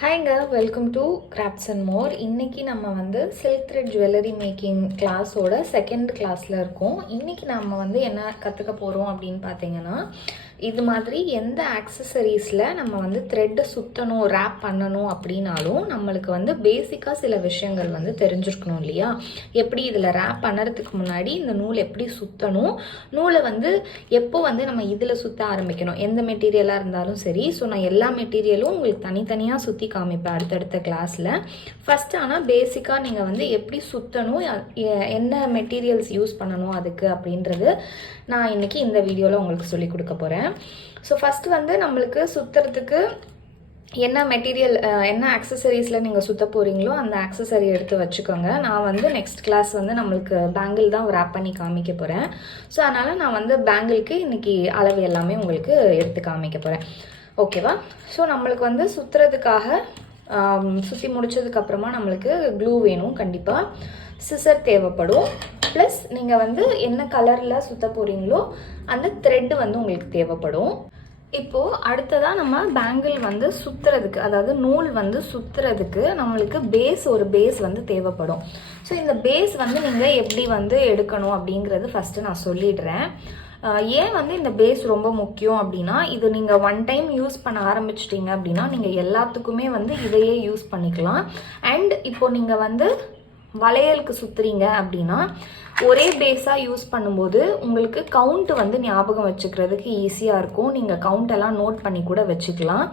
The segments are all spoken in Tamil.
ஹாய்ங்க, welcome to crafts and more. இன்றைக்கி நம்ம வந்து சில்க் த்ரெட் ஜுவல்லரி மேக்கிங் கிளாஸோட செகண்ட் கிளாஸில் இருக்கோம். இன்றைக்கி நம்ம வந்து என்ன கற்றுக்க போகிறோம் அப்படின்னு பார்த்தீங்கன்னா, இது மாதிரி எந்த ஆக்சசரிஸில் நம்ம வந்து த்ரெட்டை சுற்றணும், ரேப் பண்ணணும் அப்படின்னாலும் நம்மளுக்கு வந்து பேசிக்காக சில விஷயங்கள் வந்து தெரிஞ்சிருக்கணும் இல்லையா? எப்படி இதில் ரேப் பண்ணுறதுக்கு முன்னாடி இந்த நூல் எப்படி சுற்றணும், நூலை வந்து எப்போ வந்து நம்ம இதில் சுற்ற ஆரம்பிக்கணும், எந்த மெட்டீரியலாக இருந்தாலும் சரி. ஸோ நான் எல்லா மெட்டீரியலும் உங்களுக்கு தனித்தனியாக சுற்றி காமிப்பேன் அடுத்தடுத்த கிளாஸில். ஃபஸ்ட்டு ஆனால் பேசிக்காக நீங்கள் வந்து எப்படி சுற்றணும், என்ன மெட்டீரியல்ஸ் யூஸ் பண்ணணும் அதுக்கு அப்படின்றது நான் இன்றைக்கி இந்த வீடியோவில் உங்களுக்கு சொல்லி கொடுக்க போகிறேன். ஸோ ஃபஸ்ட்டு வந்து நம்மளுக்கு சுற்றுறதுக்கு என்ன மெட்டீரியல், என்ன ஆக்சசரிஸில் நீங்கள் சுற்ற போகிறீங்களோ அந்த ஆக்சசரி எடுத்து வச்சுக்கோங்க. நான் வந்து நெக்ஸ்ட் கிளாஸ் வந்து நம்மளுக்கு பேங்கிள் தான் ரேப் பண்ணி காமிக்க போகிறேன். ஸோ அதனால் நான் வந்து பேங்கிளுக்கு இன்றைக்கி அளவு எல்லாமே உங்களுக்கு எடுத்து காமிக்க போகிறேன். ஓகேவா? ஸோ நம்மளுக்கு வந்து சுற்றுறதுக்காக சுற்றி முடித்ததுக்கப்புறமா நம்மளுக்கு க்ளூ வேணும், கண்டிப்பாக சிசர் தேவைப்படும். ப்ளஸ் நீங்கள் வந்து என்ன கலரில் சுற்ற போகிறீங்களோ அந்த த்ரெட்டு வந்து உங்களுக்கு தேவைப்படும். இப்போது அடுத்ததாக நம்ம பேங்கிள் வந்து சுற்றுறதுக்கு, அதாவது நூல் வந்து சுற்றுறதுக்கு நம்மளுக்கு ஒரு பேஸ் வந்து தேவைப்படும். ஸோ இந்த பேஸ் வந்து நீங்கள் எப்படி வந்து எடுக்கணும் அப்படிங்கிறது ஃபஸ்ட்டு நான் சொல்லிடுறேன். ஏன் வந்து இந்த பேஸ் ரொம்ப முக்கியம் அப்படின்னா, இது நீங்கள் ஒன் டைம் யூஸ் பண்ண ஆரம்பிச்சிட்டிங்க அப்படின்னா நீங்கள் எல்லாத்துக்குமே வந்து இதையே யூஸ் பண்ணிக்கலாம். அண்ட் இப்போது நீங்கள் வந்து வளையலுக்கு சுற்றுறீங்க அப்படின்னா ஒரே பேஸாக யூஸ் பண்ணும்போது உங்களுக்கு கவுண்ட் வந்து ஞாபகம் வச்சுக்கிறதுக்கு ஈஸியாக இருக்கும். நீங்கள் கவுண்டெல்லாம் நோட் பண்ணி கூட வச்சுக்கலாம்.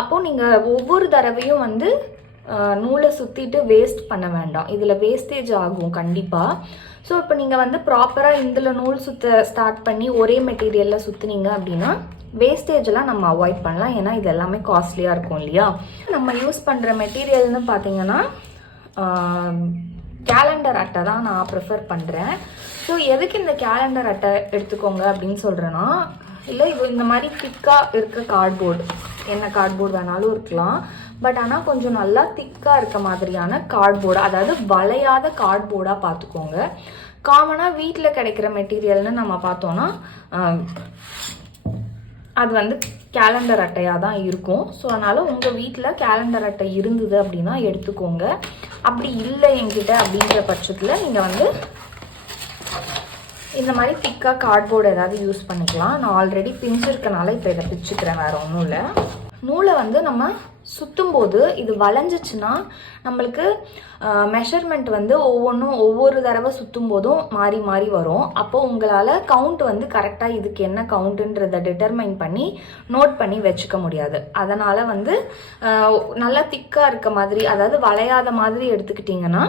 அப்போது நீங்கள் ஒவ்வொரு தடவையும் வந்து நூலை சுற்றிட்டு வேஸ்ட் பண்ண வேண்டாம். இதில் வேஸ்டேஜ் ஆகும் கண்டிப்பாக. ஸோ இப்போ நீங்கள் வந்து ப்ராப்பராக இதில் நூல் சுற்ற ஸ்டார்ட் பண்ணி ஒரே மெட்டீரியலில் சுற்றுனீங்க அப்படின்னா வேஸ்டேஜெலாம் நம்ம அவாய்ட் பண்ணலாம். ஏன்னா இது எல்லாமே காஸ்ட்லியாக இருக்கும் இல்லையா? நம்ம யூஸ் பண்ணுற மெட்டீரியல்னு பார்த்தீங்கன்னா கேலண்டர் அட்டை தான் நான் ப்ரிஃபர் பண்ணுறேன். ஸோ எதுக்கு இந்த கேலண்டர் அட்டை எடுத்துக்கோங்க அப்படின்னு சொல்கிறேன்னா, இல்லை இது இந்த மாதிரி திக்காக இருக்க கார்ட்போர்டு, என்ன கார்ட்போர்டு வேணாலும் இருக்கலாம், பட் ஆனால் கொஞ்சம் நல்லா திக்காக இருக்க மாதிரியான கார்ட்போர்டு, அதாவது வளையாத கார்ட்போர்டாக பார்த்துக்கோங்க. காமனாக வீட்டில் கிடைக்கிற மெட்டீரியல்னு நம்ம பார்த்தோன்னா அது வந்து கேலண்டர் அட்டையாக தான் இருக்கும். ஸோ அதனால் உங்கள் வீட்டில் கேலண்டர் அட்டை இருந்தது அப்படின்னா எடுத்துக்கோங்க. அப்படி இல்லை என்கிட்ட அப்படிங்கிற பட்சத்தில் நீங்கள் வந்து இந்த மாதிரி திக்காக கார்ட்போர்டு ஏதாவது யூஸ் பண்ணிக்கலாம். நான் ஆல்ரெடி பிஞ்சிருக்கனால இப்போ இதை பிச்சுக்கிறேன், வேறு ஒன்றும் இல்லை. நூலை வந்து நம்ம சுற்றும்போது இது வளைஞ்சிச்சுன்னா நம்மளுக்கு மெஷர்மெண்ட் வந்து ஒவ்வொரு தடவை சுற்றும் போதும் மாறி மாறி வரும். அப்போது உங்களால் கவுண்ட் வந்து கரெக்டாக இதுக்கு என்ன கவுண்ட்டுன்றதை டிட்டர்மைன் பண்ணி நோட் பண்ணி வச்சுக்க முடியாது. அதனால் வந்து நல்லா திக்காக இருக்க மாதிரி, அதாவது வளையாத மாதிரி எடுத்துக்கிட்டிங்கன்னா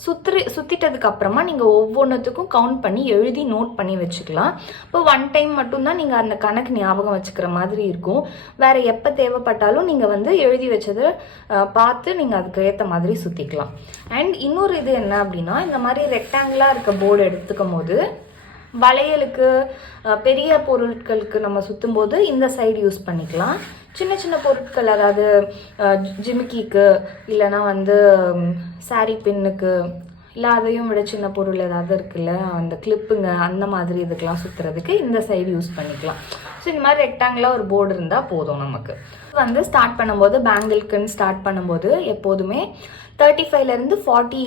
சுற்றிட்டதுக்கு அப்புறமா நீங்கள் ஒவ்வொன்றுத்துக்கும் கவுண்ட் பண்ணி எழுதி நோட் பண்ணி வச்சுக்கலாம். இப்போ ஒன் டைம் மட்டும்தான் நீங்கள் அந்த கணக்கு ஞாபகம் வச்சுக்கிற மாதிரி இருக்கும். வேறு எப்போ தேவைப்பட்டாலும் நீங்கள் வந்து எழுதி வச்சதை பார்த்து நீங்கள் அதுக்கு ஏற்ற மாதிரி சுற்றிக்கலாம். அண்ட் இன்னொரு இது என்ன அப்படின்னா, இந்த மாதிரி ரெக்டாங்கிளாக இருக்க போர்டு எடுத்துக்கும் போது வளையலுக்கு பெரிய பொருட்களுக்கு நம்ம சுற்றும் போது இந்த சைடு யூஸ் பண்ணிக்கலாம். சின்ன சின்ன பொருட்கள், அதாவது ஜிமிக்கிக்கு இல்லைனா வந்து சாரீ பின்னுக்கு, இல்லை அதையும் விட சின்ன பொருள் ஏதாவது இருக்குல்ல, அந்த கிளிப்புங்க, அந்த மாதிரி இதுக்கெலாம் சுற்றுறதுக்கு இந்த சைடு யூஸ் பண்ணிக்கலாம். ஸோ இந்த மாதிரி ரெக்டாங்கிளாக ஒரு போர்டு இருந்தால் போதும். நமக்கு வந்து ஸ்டார்ட் பண்ணும்போது, பேங்கிள்க்குன்னு ஸ்டார்ட் பண்ணும்போது எப்போதுமே 35லேருந்து 40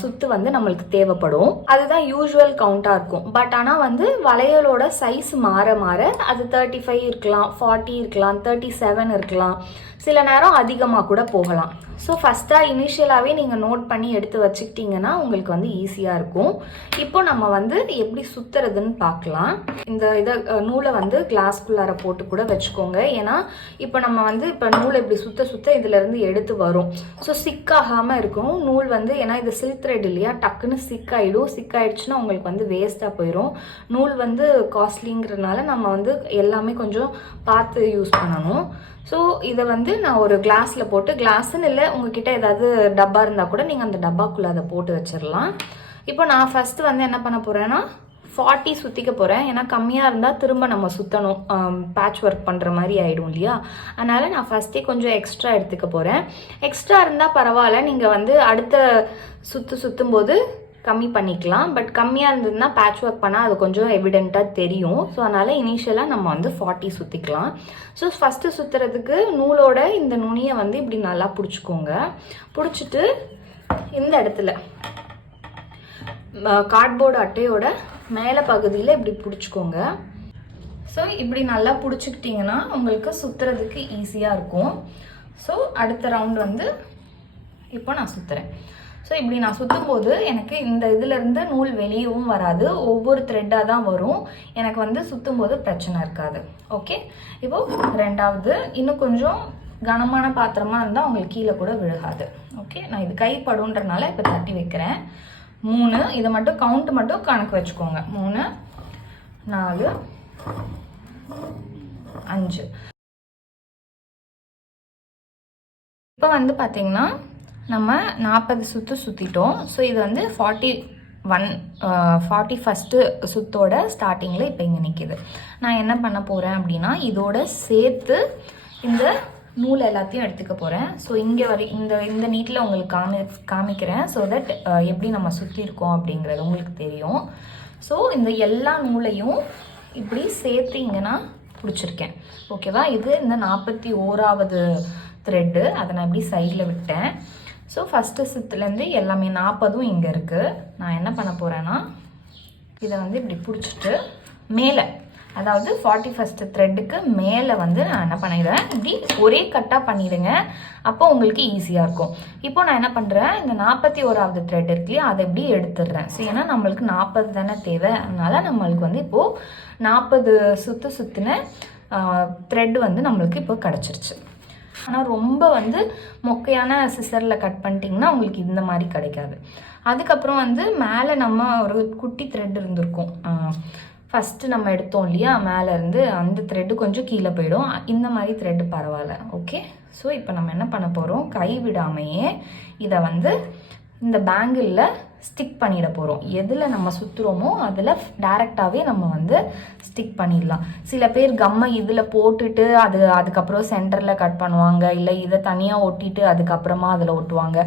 சுத்து வந்து நம்மளுக்கு தேவைப்படும். அதுதான் யூஸ்வல் கவுண்டாக இருக்கும். பட் ஆனால் வந்து வளையலோட சைஸ் மாற மாற அது 35 இருக்கலாம், 40 இருக்கலாம், 37 இருக்கலாம், சில நேரம் அதிகமாக கூட போகலாம். ஸோ ஃபஸ்ட்டாக இனிஷியலாகவே நீங்கள் நோட் பண்ணி எடுத்து வச்சுக்கிட்டிங்கன்னா உங்களுக்கு வந்து ஈஸியாக இருக்கும். இப்போ நம்ம வந்து எப்படி சுற்றுறதுன்னு பார்க்கலாம். இந்த நூலை வந்து கிளாஸ்குள்ளார போட்டு கூட வச்சுக்கோங்க. ஏன்னா இப்போ நம்ம வந்து நூலை இப்படி சுற்ற இதுலேருந்து எடுத்து வரும். ஸோ சிக்காகாமல் இருக்கும் நூல் வந்து. ஏன்னா இது சில்க் த்ரெட் இல்லையா, டக்குன்னு சிக்காயிடுச்சுன்னா உங்களுக்கு வந்து வேஸ்ட்டாக போயிடும். நூல் வந்து காஸ்ட்லிங்கிறதுனால நம்ம வந்து எல்லாமே கொஞ்சம் பார்த்து யூஸ் பண்ணணும். ஸோ இதை வந்து நான் ஒரு கிளாஸில் போட்டு, கிளாஸுன்னு இல்லை, உங்ககிட்ட ஏதாவது டப்பா இருந்தால் கூட நீங்கள் அந்த டப்பாக்குள்ளே அதை போட்டு வச்சிடலாம். இப்போ நான் ஃபஸ்ட்டு வந்து என்ன பண்ண போகிறேன்னா 40 சுற்றிக்க போகிறேன். ஏன்னா கம்மியாக இருந்தால் திரும்ப நம்ம சுற்றணும், பேட்ச் ஒர்க் பண்ணுற மாதிரி ஆகிடும் இல்லையா? அதனால் நான் ஃபஸ்ட்டே கொஞ்சம் எக்ஸ்ட்ரா எடுத்துக்க போகிறேன். எக்ஸ்ட்ரா இருந்தால் பரவாயில்ல, நீங்கள் வந்து அடுத்த சுற்றும்போது கம்மி பண்ணிக்கலாம். பட் கம்மியாக இருந்ததுன்னா பேட்ச் ஒர்க் பண்ணால் அது கொஞ்சம் எவிடெண்ட்டாக தெரியும். ஸோ அதனால் இனிஷியலாக நம்ம வந்து 40 சுற்றிக்கலாம். ஸோ ஃபஸ்ட்டு சுற்றுறதுக்கு நூலோட இந்த நுனியை வந்து இப்படி நல்லா பிடிச்சிக்கோங்க. பிடிச்சிட்டு இந்த இடத்துல கார்ட்போர்டு அட்டையோட மேலே பகுதியில் இப்படி பிடிச்சிக்கோங்க. ஸோ இப்படி நல்லா பிடிச்சிக்கிட்டிங்கன்னா உங்களுக்கு சுற்றுறதுக்கு ஈஸியாக இருக்கும். ஸோ அடுத்த ரவுண்ட் வந்து இப்போ நான் சுற்றுறேன். ஸோ இப்படி நான் சுற்றும் போது எனக்கு இந்த இதிலேருந்து நூல் வெளியவும் வராது, ஒவ்வொரு த்ரெட்டாக தான் வரும். எனக்கு வந்து சுற்றும் போது பிரச்சனை இருக்காது. ஓகே, இப்போது ரெண்டாவது இன்னும் கொஞ்சம் கனமான பாத்திரமாக இருந்தால் உங்களுக்கு கீழே கூட விழுகாது. ஓகே, நான் இது கைப்படுன்றனால இப்போ தட்டி வைக்கிறேன். 3, இதை மட்டும் கவுண்ட் மட்டும் கணக்கு வச்சுக்கோங்க. 3, 4, 5. இப்போ வந்து பார்த்தீங்கன்னா நம்ம 40 சுற்று சுற்றிட்டோம். ஸோ இது வந்து 41 சுத்தோட ஸ்டார்டிங்கில் இப்போ இங்கே நிற்கிது. நான் என்ன பண்ண போகிறேன் அப்படின்னா இதோட சேர்த்து இந்த நூல் எல்லாத்தையும் எடுத்துக்க போகிறேன். ஸோ இங்கே இந்த நீட்டில் உங்களுக்கு காமிக்கிறேன். ஸோ தட் எப்படி நம்ம சுற்றிருக்கோம் அப்படிங்கிறது உங்களுக்கு தெரியும். ஸோ இந்த எல்லா நூலையும் இப்படி சேர்த்து இங்கே நான் பிடிச்சிருக்கேன். ஓகேவா, இது இந்த 41வது த்ரெட்டு. அதை நான் இப்படி சைடில் விட்டேன். ஸோ ஃபஸ்ட்டு சுற்றுலேருந்து எல்லாமே 40ம் இங்கே இருக்குது. நான் என்ன பண்ண போகிறேன்னா இதை வந்து இப்படி பிடிச்சிட்டு மேலே, அதாவது 41st த்ரெட்டுக்கு மேலே வந்து நான் என்ன பண்ணிடுறேன், இப்படி ஒரே கட்டாக பண்ணிவிடுங்க. அப்போ உங்களுக்கு ஈஸியாக இருக்கும். இப்போ நான் என்ன பண்ணுறேன், இந்த 41வது த்ரெட் இருக்குல்லையா, அதை இப்படி எடுத்துடுறேன். ஸோ ஏன்னா நம்மளுக்கு 40 தானே தேவை. அதனால் நம்மளுக்கு வந்து இப்போது 40 சுற்றின த்ரெட் வந்து நம்மளுக்கு இப்போ கிடச்சிருச்சு. ஆனால் ரொம்ப வந்து மொக்கையான சிசரில் கட் பண்ணிட்டிங்கன்னா உங்களுக்கு இந்த மாதிரி கிடைக்காது. அதுக்கப்புறம் வந்து மேலே நம்ம ஒரு குட்டி த்ரெட் இருந்திருக்கும், ஃபஸ்ட்டு நம்ம எடுத்தோம் இல்லையா, மேலேருந்து அந்த த்ரெட்டு கொஞ்சம் கீழே போயிடும். இந்த மாதிரி த்ரெட்டு பரவாயில்ல. ஓகே, ஸோ இப்போ நம்ம என்ன பண்ண போகிறோம், கை விடாமையே இதை வந்து இந்த பேங்கிளில் ஸ்டிக் பண்ணிட போகிறோம். எதில் நம்ம சுற்றுறோமோ அதில் டைரெக்டாகவே நம்ம வந்து ஸ்டிக் பண்ணிடலாம். சில பேர் கம்மை இதில் போட்டுட்டு அதுக்கப்புறம் சென்டரில் கட் பண்ணுவாங்க, இல்லை இதை தனியாக ஒட்டிட்டு அதுக்கப்புறமா அதில் ஒட்டுவாங்க.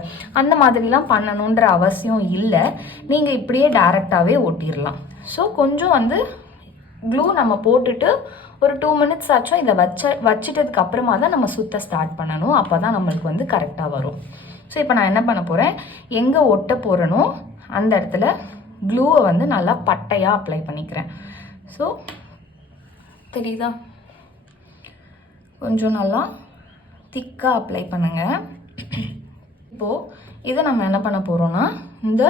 அந்த மாதிரிலாம் பண்ணணுன்ற அவசியம் இல்லை. நீங்கள் இப்படியே டைரெக்டாகவே ஒட்டிடலாம். ஸோ கொஞ்சம் வந்து க்ளூ நம்ம போட்டுட்டு ஒரு 2 minutes ஆச்சும் இதை வச்சிட்டதுக்கு அப்புறமா தான் நம்ம சுற்ற ஸ்டார்ட் பண்ணணும். அப்போ தான் நம்மளுக்கு வந்து கரெக்டாக வரும். ஸோ இப்போ நான் என்ன பண்ண போகிறேன், எங்கே ஒட்ட போகிறேனோ அந்த இடத்துல க்ளூவை வந்து நல்லா பட்டையாக அப்ளை பண்ணிக்கிறேன். ஸோ தெரியுதா, கொஞ்சம் நல்லா திக்காக அப்ளை பண்ணுங்கள். இப்போது இதை நம்ம என்ன பண்ண போகிறோன்னா இந்த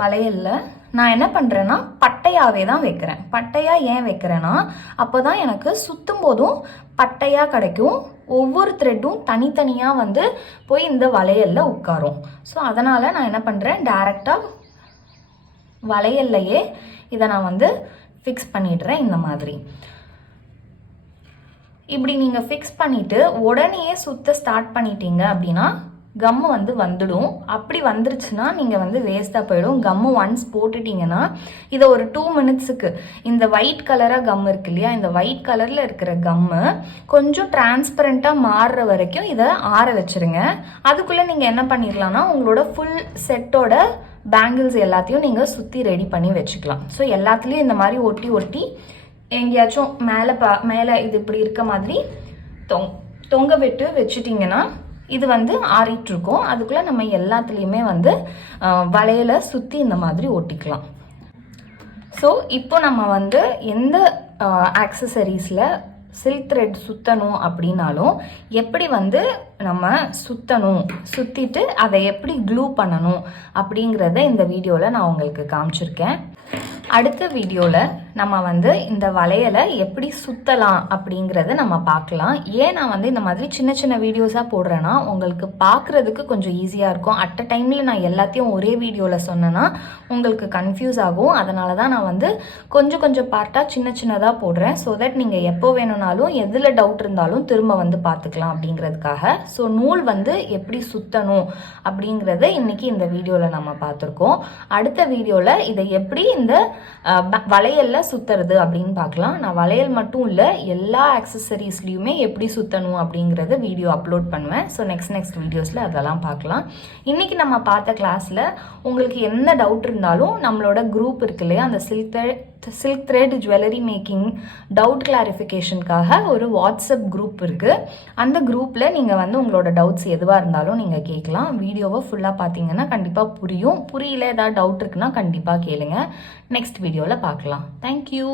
வளையலில் நான் என்ன பண்ணுறேன்னா பட்டையாகவே தான் வைக்கிறேன். பட்டையாக ஏன் வைக்கிறேன்னா அப்போ தான் எனக்கு சுற்றும் போதும் பட்டையாக கிடைக்கும். ஒவ்வொரு த்ரெட்டும் தனித்தனியாக வந்து போய் இந்த வளையலில் உட்காரும். ஸோ அதனால் நான் என்ன பண்ணுறேன், டைரெக்டாக வளையல்லையே இதை நான் வந்து ஃபிக்ஸ் பண்ணிடுறேன். இந்த மாதிரி இப்படி நீங்கள் ஃபிக்ஸ் பண்ணிவிட்டு உடனே சுற்ற ஸ்டார்ட் பண்ணிட்டீங்க அப்படின்னா கம்மு வந்து வந்துடும். அப்படி வந்துருச்சுன்னா நீங்கள் வந்து வேஸ்ட்டாக போயிடும். கம்மு ஒன்ஸ் போட்டுட்டிங்கன்னா இதை ஒரு 2 minutesக்கு இந்த ஒயிட் கலராக கம் இருக்கு இல்லையா, இந்த ஒயிட் கலரில் இருக்கிற கம்மு கொஞ்சம் டிரான்ஸ்பரண்ட்டாக மாறுற வரைக்கும் இதை ஆற வச்சுருங்க. அதுக்குள்ளே நீங்கள் என்ன பண்ணிடலாம்னா உங்களோட ஃபுல் செட்டோட பேங்கிள்ஸ் எல்லாத்தையும் நீங்கள் சுற்றி ரெடி பண்ணி வச்சுக்கலாம். ஸோ எல்லாத்துலேயும் இந்த மாதிரி ஒட்டி ஒட்டி எங்கேயாச்சும் மேலே இது இப்படி இருக்க மாதிரி தொங்க விட்டு வச்சுட்டிங்கன்னா இது வந்து ஆறிட்டுருக்கோம். அதுக்குள்ளே நம்ம எல்லாத்துலேயுமே வந்து வளையலை சுற்றி இந்த மாதிரி ஒட்டிக்கலாம். ஸோ இப்போ நம்ம வந்து எந்த ஆக்சசரிஸில் சில்க் த்ரெட் சுற்றணும் அப்படின்னாலும் எப்படி வந்து நம்ம சுற்றிட்டு அதை எப்படி க்ளூ பண்ணணும் அப்படிங்கிறத இந்த வீடியோவில் நான் உங்களுக்கு காமிச்சிருக்கேன். அடுத்த வீடியோவில் நம்ம வந்து இந்த வளையலை எப்படி சுற்றலாம் அப்படிங்கிறத நம்ம பார்க்கலாம். ஏன் நான் வந்து இந்த மாதிரி சின்ன சின்ன வீடியோஸாக போடுறேன்னா உங்களுக்கு பார்க்குறதுக்கு கொஞ்சம் ஈஸியாக இருக்கும். அட் அ டைமில் நான் எல்லாத்தையும் ஒரே வீடியோவில் சொன்னேன்னா உங்களுக்கு கன்ஃபியூஸ் ஆகும். அதனால தான் நான் வந்து கொஞ்சம் கொஞ்சம் பார்ட்டாக சின்ன சின்னதாக போடுறேன். ஸோ தட் நீங்கள் எப்போ வேணும்னாலும் எதில் டவுட் இருந்தாலும் திரும்ப வந்து பார்த்துக்கலாம் அப்படிங்கிறதுக்காக. ஸோ நூல் வந்து எப்படி சுற்றணும் அப்படிங்கிறத இன்றைக்கி இந்த வீடியோவில் நம்ம பார்த்துருக்கோம். அடுத்த வீடியோவில் இதை எப்படி இந்த வளையல்ல சுற்றுறது அப்படின்னு பார்க்கலாம். நான் வளையல் மட்டும் இல்லை, எல்லா ஆக்சசரிஸ்லையுமே எப்படி சுற்றணும் அப்படிங்கிறத வீடியோ அப்லோட் பண்ணுவேன். ஸோ நெக்ஸ்ட் வீடியோஸில் அதெல்லாம் பார்க்கலாம். இன்றைக்கி நம்ம பார்த்த கிளாஸில் உங்களுக்கு என்ன டவுட் இருந்தாலும் நம்மளோட குரூப் இருக்கு இல்லையா, அந்த silk thread jewellery making doubt கிளாரிஃபிகேஷனுக்காக ஒரு வாட்ஸ்அப் குரூப் இருக்குது. அந்த குரூப்பில் நீங்கள் வந்து உங்களோட டவுட்ஸ் எதுவாக இருந்தாலும் நீங்கள் கேட்கலாம். வீடியோவை ஃபுல்லாக பார்த்தீங்கன்னா கண்டிப்பாக புரியல. ஏதாவது டவுட் இருக்குன்னா கண்டிப்பாக கேளுங்க. நெக்ஸ்ட் வீடியோவில் பார்க்கலாம். தேங்க்யூ.